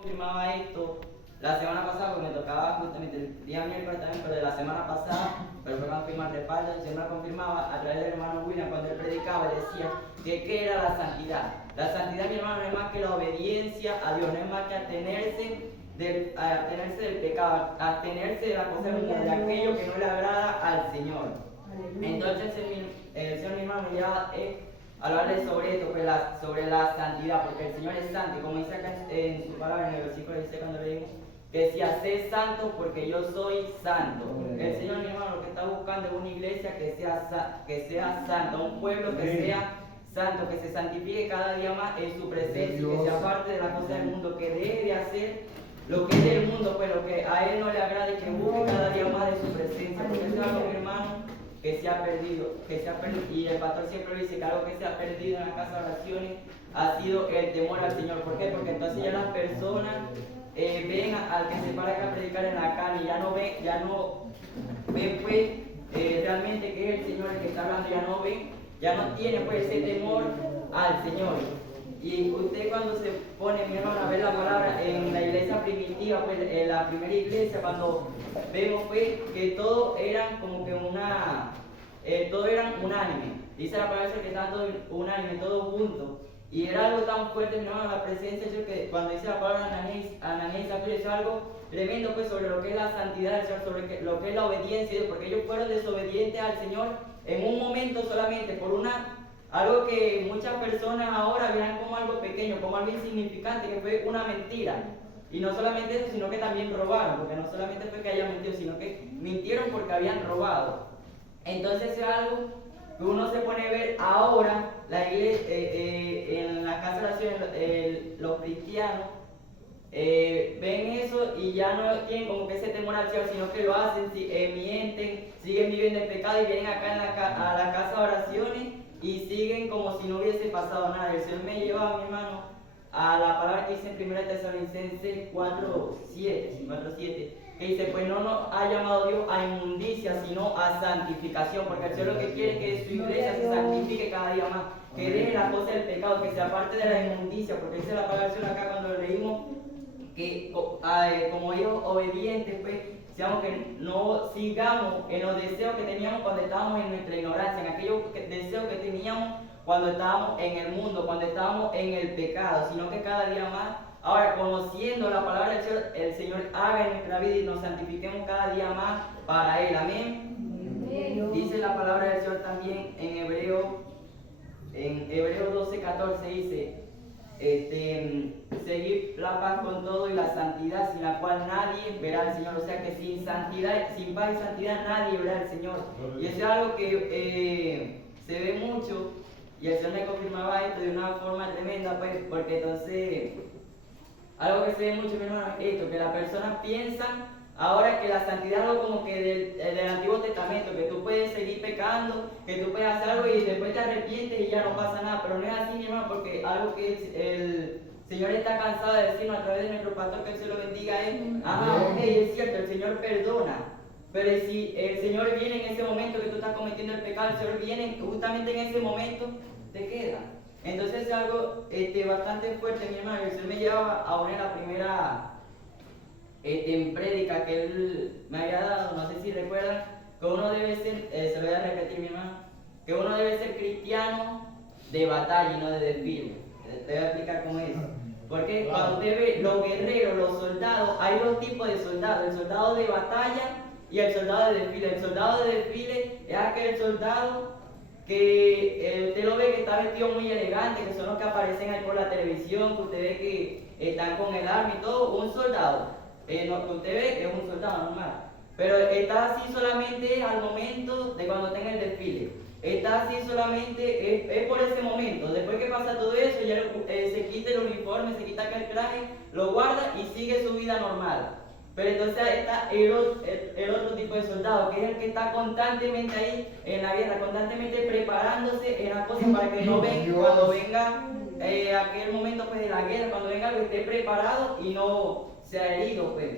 confirmaba esto la semana pasada, porque me tocaba justamente el día miércoles también, pero de la semana pasada, pero fue confirmar respaldo, el Señor confirmaba a través del hermano William cuando él predicaba y decía que qué era la santidad. La santidad, mi hermano, no es más que la obediencia a Dios, no es más que atenerse del pecado, atenerse de la cosa de aquello que no le agrada al Señor. Entonces el Señor, mi hermano, ya hablarle sobre esto, pues sobre la santidad, porque el Señor es santo, y como dice acá en su palabra, en el versículo 16 cuando leímos, que decía, sé santo porque yo soy santo. El Señor, mi hermano, lo que está buscando es una iglesia que sea santa, un pueblo que sea santo, que se santifique cada día más en su presencia, que se aparte de las cosas del mundo, que deje de hacer lo que es del mundo, pues lo que a Él no le agrada y que busque cada día más de su presencia, porque eso es algo, mi hermano, que se ha perdido, y el pastor siempre dice que algo que se ha perdido en la casa de oraciones ha sido el temor al Señor. ¿Por qué? Porque entonces ya las personas ven al que se para acá a predicar en la carne, ya no ven pues realmente que es el Señor el que está hablando, ya no tiene pues ese temor al Señor. Y usted cuando se pone, mi hermano, a ver la palabra en la iglesia primitiva, pues en la primera iglesia, cuando vemos pues que todos eran como que todos eran unánime. Dice la palabra que estaban todos unánime, todos juntos. Y era algo tan fuerte, mi hermano, la presencia de Dios, que cuando dice la palabra Ananías y Zafira, es algo tremendo pues sobre lo que es la santidad del Señor, sobre lo que es la obediencia de Dios, porque ellos fueron desobedientes al Señor en un momento solamente, por algo que muchas personas ahora verán como algo pequeño, como algo insignificante, que fue una mentira. Y no solamente eso, sino que también robaron, porque no solamente fue que hayan mentido, sino que mintieron porque habían robado. Entonces es algo que uno se pone a ver ahora, la iglesia, en la casa de oración, los cristianos ven eso y ya no tienen como que ese temor al cielo, sino que lo hacen, mienten, siguen viviendo en pecado y vienen acá a la casa de oraciones y siguen como si no hubiese pasado nada. El Señor me lleva, mi hermano, a la palabra que dice en 1 Tesalonicenses 4:7, que dice, pues no nos ha llamado Dios a inmundicia, sino a santificación, porque el Señor lo que quiere es que su iglesia se santifique cada día más, que deje la cosa del pecado, que se aparte de la inmundicia, porque dice la palabra del Señor acá cuando lo leímos, que como hijos obedientes, pues, seamos que no sigamos en los deseos que teníamos cuando estábamos en nuestra ignorancia, en aquellos deseos que teníamos cuando estábamos en el mundo, cuando estábamos en el pecado, sino que cada día más, ahora conociendo la palabra del Señor, el Señor haga en nuestra vida y nos santifiquemos cada día más para Él. Amén. Dice la palabra del Señor también en Hebreos 12:14, dice, seguir la paz con todo y la santidad, sin la cual nadie verá al Señor. O sea que sin paz y santidad nadie verá al Señor. Y eso es algo que se ve mucho, y el Señor me confirmaba esto de una forma tremenda, pues, porque entonces algo que se ve mucho, mi hermano, es esto, que las personas piensan ahora que la santidad es algo como que del Antiguo Testamento, que tú puedes seguir pecando, que tú puedes hacer algo y después te arrepientes y ya no pasa nada. Pero no es así, mi hermano, porque algo que el Señor está cansado de decirnos a través de nuestro pastor, que Él se lo bendiga, es, ok, es cierto, el Señor perdona. Pero si el Señor viene en ese momento que tú estás cometiendo el pecado, el Señor viene justamente en ese momento, te queda. Entonces es algo bastante fuerte, mi hermano. El Señor me lleva a poner la primera en prédica que Él me había dado, no sé si recuerdan, que uno debe ser, se lo voy a repetir, mi hermano, que uno debe ser cristiano de batalla y no de desfile. Te voy a explicar cómo es. Porque cuando usted ve los guerreros, los soldados, hay dos tipos de soldados: el soldado de batalla y el soldado de desfile. El soldado de desfile es aquel soldado que usted lo ve que está vestido muy elegante, que son los que aparecen ahí por la televisión, que usted ve que están con el arma y todo. Un soldado, lo que usted ve es un soldado normal, pero está así solamente al momento de cuando tenga el desfile. Está así solamente, es por ese momento. Después que pasa todo eso, ya se quita el uniforme, se quita el traje, lo guarda y sigue su vida normal. Pero entonces está el otro tipo de soldado, que es el que está constantemente ahí en la guerra, constantemente preparándose en las cosas para que no venga, cuando venga aquel momento pues, de la guerra, cuando venga algo, esté preparado y no sea herido, pues.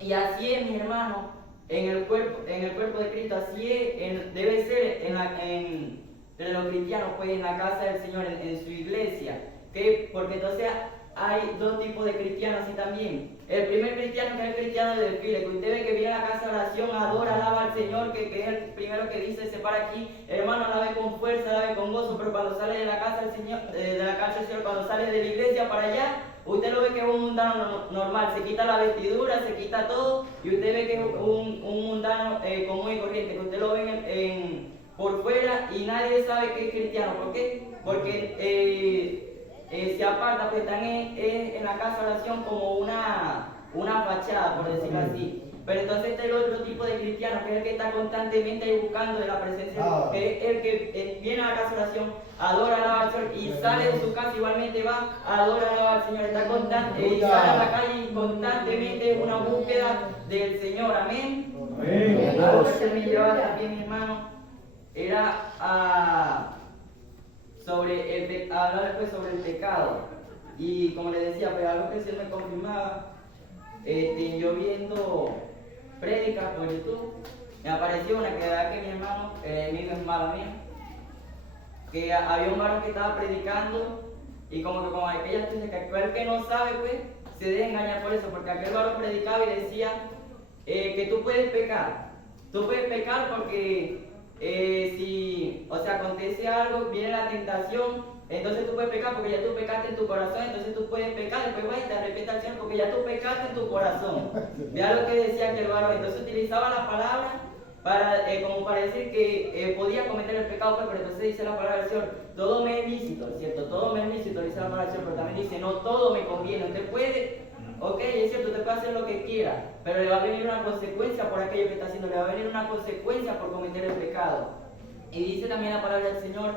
Y así es, mi hermano, en el cuerpo de Cristo, así es, debe ser entre los cristianos, pues, en la casa del Señor, en su iglesia. Porque entonces hay dos tipos de cristianos así también. El primer cristiano, que es el cristiano de desfile, que usted ve que viene a la casa de oración, adora, alaba al Señor, que es el primero que dice, se para aquí, hermano, alabe con fuerza, alabe con gozo, pero cuando sale de la casa del Señor, cuando sale de la iglesia para allá, usted lo ve que es un mundano normal, se quita la vestidura, se quita todo, y usted ve que es un mundano común y corriente, que usted lo ve por fuera y nadie sabe que es cristiano. ¿Por qué? Porque se aparta, pues están en la casa de oración como una fachada, por decirlo así. Pero entonces está el otro tipo de cristiano, que es el que está constantemente ahí buscando de la presencia de Dios, que es el que viene a la casa de oración, adora, alaba al Señor y sale de su casa, igualmente va, adora, alaba al Señor, está constante y sale a la calle y constantemente es una búsqueda del Señor. Amén. Amén. Algo que me llevaba también, mi hermano, era hablar pues sobre el pecado. Y como les decía, pues algo que se me confirmaba, yo viendo prédicas por YouTube, me apareció una que era que mi hermano, mi hermano mío, que había un varón que estaba predicando y como que como aquella dice que aquel que no sabe pues se deja engañar por eso, porque aquel varón predicaba y decía que tú puedes pecar porque si acontece algo, viene la tentación, entonces tú puedes pecar porque ya tú pecaste en tu corazón, entonces tú puedes pecar, después vas y te arrepientes al Señor porque ya tú pecaste en tu corazón. Vea lo que decía aquel varón, entonces utilizaba la palabra como para decir que podía cometer el pecado, pero entonces dice la palabra del Señor, todo me es lícito, ¿cierto? Todo me es lícito, dice la palabra del Señor, pero también dice, no todo me conviene, usted puede. Ok, es cierto, usted puede hacer lo que quiera, pero le va a venir una consecuencia por aquello que está haciendo, le va a venir una consecuencia por cometer el pecado. Y dice también la palabra del Señor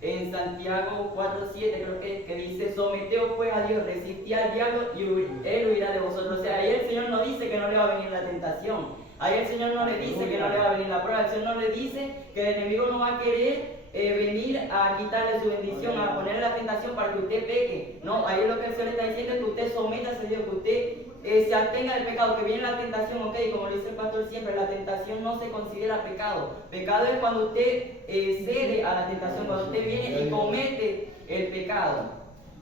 en Santiago 4:7, creo que dice, someteos pues a Dios, resistid al diablo y él huirá de vosotros. O sea, ahí el Señor no dice que no le va a venir la tentación, ahí el Señor no le dice que no le va a venir la prueba, el Señor no le dice que el enemigo no va a querer venir a quitarle su bendición, a ponerle la tentación para que usted peque. No, ahí lo que el Señor está diciendo es que usted someta a Dios, que usted se abstenga del pecado, que viene la tentación, ok, como lo dice el pastor siempre, la tentación no se considera pecado. Pecado es cuando usted cede a la tentación, cuando usted viene y comete el pecado.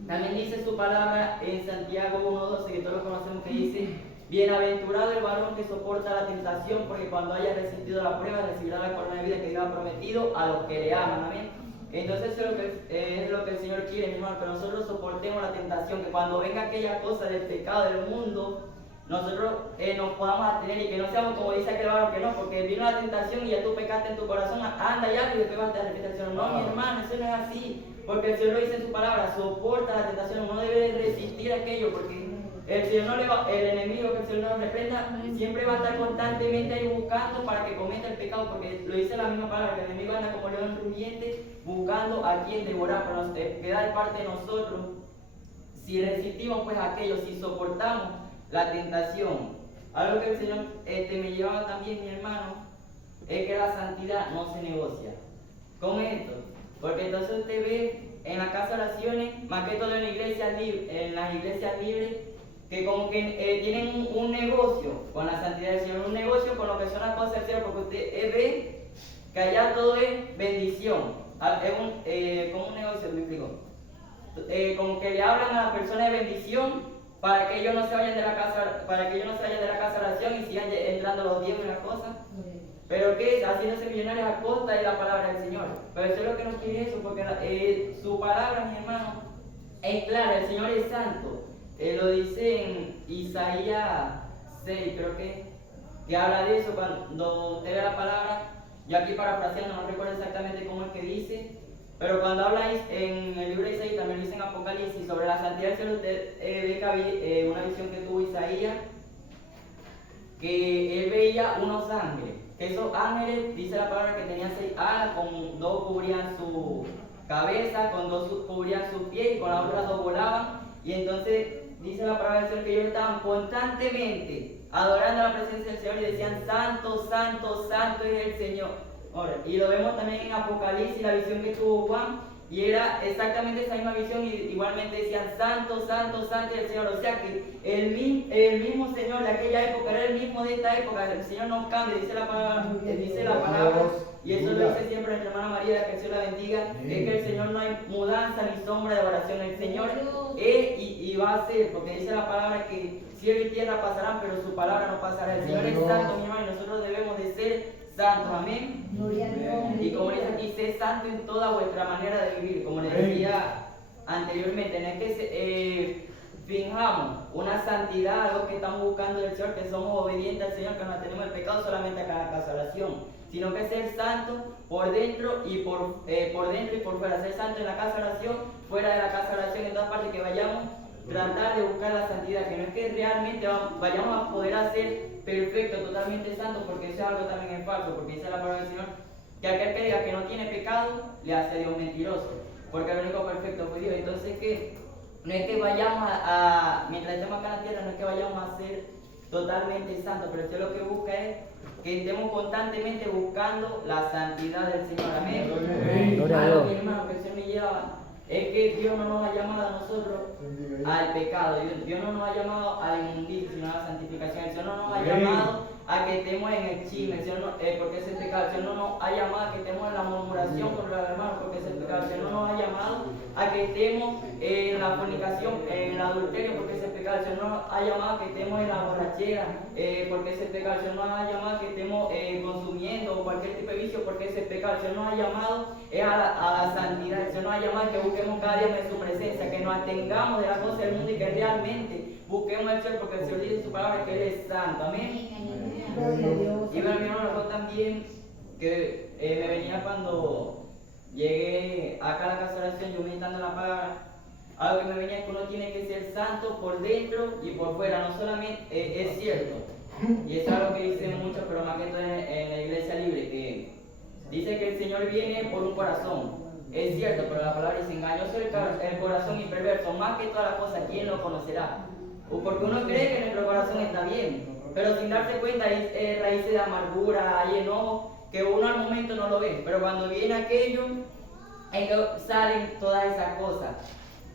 También dice su palabra en Santiago 1:12, que todos lo conocemos, que dice, bienaventurado el varón que soporta la tentación, porque cuando haya resistido la prueba recibirá la corona de vida que Dios ha prometido a los que le aman. Amén. Entonces eso es lo que el Señor quiere, mi hermano, que nosotros soportemos la tentación, que cuando venga aquella cosa del pecado del mundo, nosotros nos podamos atener y que no seamos como dice aquel varón, que no, porque vino la tentación y ya tú pecaste en tu corazón, anda ya y después vas a arrepentir. No, mi hermano, eso no es así, porque el Señor lo dice en su palabra, soporta la tentación, no debe resistir aquello, porque el enemigo que el Señor nos reprenda, siempre va a estar constantemente ahí buscando para que cometa el pecado, porque lo dice la misma palabra, que el enemigo anda como león rugiente buscando a quien devorar, pero nos queda de parte de nosotros, si resistimos pues aquello, si soportamos la tentación. Algo que el Señor me llevaba también, mi hermano, es que la santidad no se negocia. ¿Cómo es esto? Porque entonces usted ve en la casa de oraciones, más que todo en las iglesias libres, que como que tienen un negocio con la santidad del Señor, un negocio con lo que son las cosas del Señor, porque usted ve que allá todo es bendición. Es como un negocio, me explico. Como que le hablan a la persona de bendición para que ellos no se vayan de la casa, de oración y sigan entrando los diezmos y las cosas. Pero ¿qué es? Haciéndose millonarios a costa de la palabra del Señor. Pero eso es lo que nos quiere eso, porque su palabra, mi hermano, es clara, el Señor es santo. Lo dice en Isaías 6, creo que habla de eso cuando usted ve la palabra. Yo aquí parafraseando, no recuerdo exactamente cómo es que dice, pero cuando habla en el libro de Isaías, también dice en Apocalipsis, sobre la santidad del cielo, usted ve que había una visión que tuvo Isaías, que él veía unos ángeles. Esos ángeles, dice la palabra, que tenían 6 alas, con 2 cubrían su cabeza, con 2 cubrían sus pies y con las otras 2 volaban. Y entonces dice la palabra del Señor que ellos estaban constantemente adorando la presencia del Señor y decían, santo, santo, santo es el Señor. Ahora, y lo vemos también en Apocalipsis, la visión que tuvo Juan, y era exactamente esa misma visión, y igualmente decían, santo, santo, santo es el Señor. O sea que el mismo Señor de aquella aquella época, era el mismo de esta época. El Señor no cambia, dice la palabra, y eso lo dice siempre nuestra hermana María, que el Señor la bendiga, es que el Señor no hay mudanza ni sombra de oración. El Señor es y va a ser, porque dice la palabra que cielo y tierra pasarán, pero su palabra no pasará. El Señor es santo, mi hermano, y nosotros debemos de ser santos, amén. Y como dice aquí, sé santo en toda vuestra manera de vivir, como les decía anteriormente, no es que fijamos una santidad, algo que estamos buscando del Señor, que somos obedientes al Señor, que no tenemos el pecado solamente acá en la casa de oración, sino que ser santo por dentro y por fuera, ser santo en la casa de oración, fuera de la casa de oración, en todas partes que vayamos, tratar de buscar la santidad, que no es que realmente vayamos a poder hacer perfecto, totalmente santo, porque eso es algo también es falso, porque dice la palabra del Señor, que aquel que diga que no tiene pecado, le hace a Dios mentiroso, porque el único perfecto fue Dios. Entonces que no es que vayamos mientras estemos acá en la tierra, no es que vayamos a ser totalmente santos, pero Dios lo que busca es que estemos constantemente buscando la santidad del Señor. Amén. Gloria a Dios. Mi hermano, que el Señor me lleva, es que Dios no nos ha llamado a nosotros al pecado, Dios no nos ha llamado a la inmundicia, sino a la santificación. El Señor no nos ha llamado a que estemos en el chisme, el Señor porque ese es pecado. El Señor no nos ha llamado a que estemos en la murmuración con los hermanos, porque ese es pecado. El Señor no nos ha llamado a que estemos en la fornicación, en el adulterio, porque ese es pecado. El Señor no nos ha llamado a que estemos en la borrachera, porque ese es pecado. El Señor no nos ha llamado a que estemos consumiendo cualquier tipo de vicio, porque ese es pecado. El Señor nos ha llamado a la santidad. El Señor nos ha llamado a que busquemos cada día en su presencia, que nos atengamos de las cosas del mundo y que realmente busquemos al Señor, porque el Señor dice en su palabra que Él es santo. Amén. Y bueno, mi hermano, también que me venía cuando llegué acá a la casa de oración, yo meditando la palabra, algo que me venía es que uno tiene que ser santo por dentro y por fuera, no solamente, es cierto, y eso es algo que dicen muchos, pero más que todo en la iglesia libre, que dice que el Señor viene por un corazón, es cierto, pero la palabra dice engañoso el corazón y perverso, más que todas las cosas, ¿quién lo conocerá? Porque uno cree que nuestro corazón está bien, pero sin darse cuenta hay raíces de amargura, hay enojo, que uno al momento no lo ve, pero cuando viene aquello, salen todas esas cosas.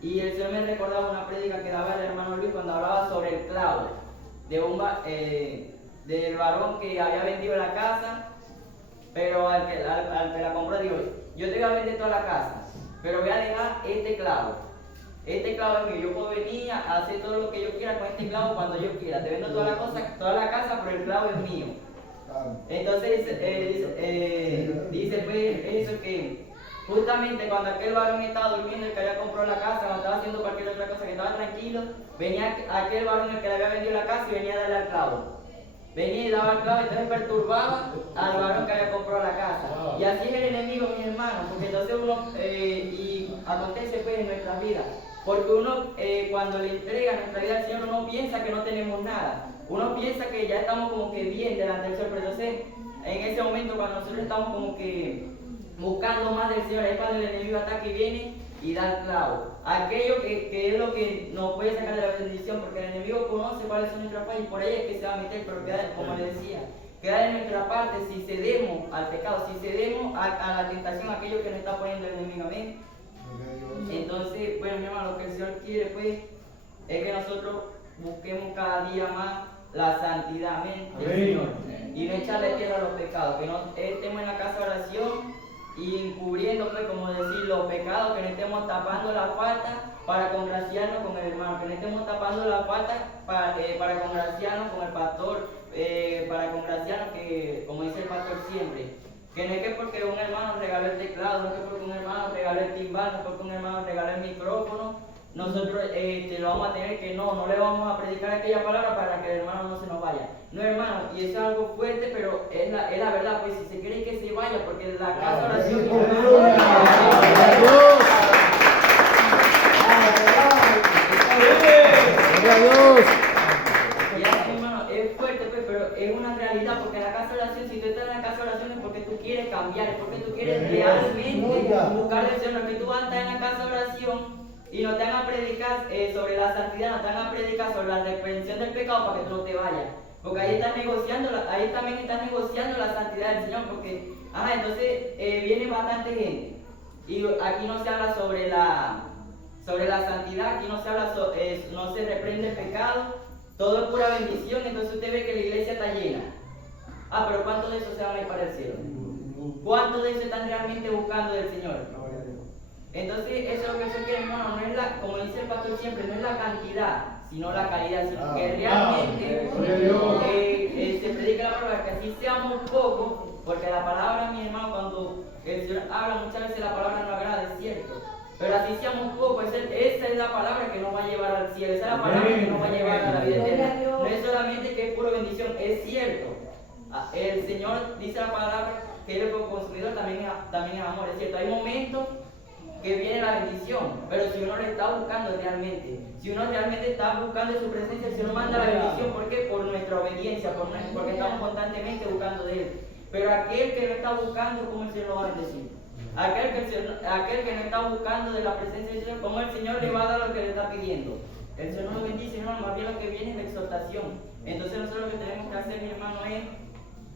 Y el Señor me recordaba una prédica que daba el hermano Luis cuando hablaba sobre el clavo, del varón que había vendido la casa, pero al que la compró dijo, yo te voy a vender toda la casa, pero voy a dejar este clavo. Este clavo es mío, yo puedo venir a hacer todo lo que yo quiera con este clavo cuando yo quiera. Te vendo toda la casa, pero el clavo es mío. Entonces dice pues eso que justamente cuando aquel varón estaba durmiendo, el que había comprado la casa, cuando estaba haciendo cualquier otra cosa, que estaba tranquilo, venía aquel varón el que le había vendido la casa y venía a darle al clavo. Venía y daba el clavo, entonces perturbaba al varón que había comprado la casa. Y así es el enemigo, mis hermanos, porque entonces uno, y acontece pues en nuestras vidas. Porque uno, cuando le entrega nuestra vida al Señor, uno piensa que no tenemos nada. Uno piensa que ya estamos como que bien delante del Señor. Pero entonces, en ese momento, cuando nosotros estamos como que buscando más del Señor, es cuando el enemigo ataca y viene y da el clavo. Aquello que es lo que nos puede sacar de la bendición, porque el enemigo conoce cuáles son nuestras fallas y por ahí es que se va a meter, pero queda, como les decía, queda en nuestra parte si cedemos al pecado, si cedemos a la tentación, aquello que nos está poniendo el enemigo. Amén. Entonces, bueno, mi hermano, lo que el Señor quiere, pues, es que nosotros busquemos cada día más la santidad, amén, del Señor, y no echarle tierra a los pecados, que no estemos en la casa de oración y encubriendo, pues, como decir, los pecados, que no estemos tapando la falta para congraciarnos con el hermano, que no estemos tapando la falta para congraciarnos con el pastor, para congraciarnos, que, como dice el pastor siempre, que no es que porque un hermano regaló el teclado, no es que porque un hermano regaló el timbal, no es porque un hermano regaló el micrófono, nosotros lo vamos a tener que no le vamos a predicar aquella palabra para que el hermano no se nos vaya. No, hermano, y eso es algo fuerte, pero es la verdad, pues si se quiere que se vaya, porque la casa de oración... ¡Gloria a Dios! Y así, hermano, es fuerte, pues, pero es una realidad, porque en la casa de oración, si tú estás en la casa de oración es porque tú quieres cambiar, es porque tú quieres realmente buscar al Señor, que tú vas a estar en la casa de oración y no te van a predicar sobre la santidad, no te van a predicar sobre la reprensión del pecado para que tú no te vayas. Porque ahí también están negociando la santidad del Señor, porque, entonces viene bastante gente. Y aquí no se habla sobre la santidad, aquí no se habla, no se reprende el pecado, todo es pura bendición, entonces usted ve que la iglesia está llena. Ah, pero ¿cuántos de esos se van a ir para el cielo? ¿Cuántos de esos están realmente buscando del Señor? Entonces, eso es lo que yo quiero, hermano, no es la, como dice el pastor siempre, no es la cantidad, sino la calidad, sino que realmente se predica la palabra, que así seamos pocos, porque la palabra, mi hermano, cuando el Señor habla, muchas veces la palabra no agrada, es cierto. Pero así seamos pocos, esa es la palabra que nos va a llevar al cielo, esa es la palabra que nos va a llevar a la vida eterna. No es solamente que es pura bendición, es cierto. El Señor dice la palabra que Él como consumidor también es amor, es cierto. Hay momentos que viene la bendición, pero si uno le está buscando realmente, si uno realmente está buscando su presencia, el Señor manda la bendición. ¿Por qué? Por nuestra obediencia, porque estamos constantemente buscando de Él. Pero aquel que no está buscando, ¿cómo el Señor lo va a bendecir? Aquel que no está buscando de la presencia del Señor, ¿cómo el Señor le va a dar lo que le está pidiendo? El Señor no lo bendice, hermano, más bien lo que viene es la exhortación. Entonces nosotros lo que tenemos que hacer, mi hermano, es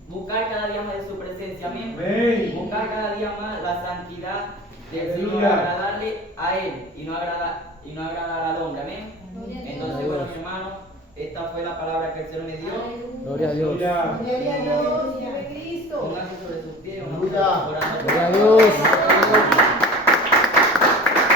buscar cada día más de su presencia, amén. Buscar cada día más la santidad del Señor, agradarle a Él y no agradar al hombre, amén. Entonces, bueno, mi hermano, esta fue la palabra que el Señor me dio. Gloria a Dios. Gloria a Dios. Pónganse sobre sus pies, Gloria orando. Gloria a Dios.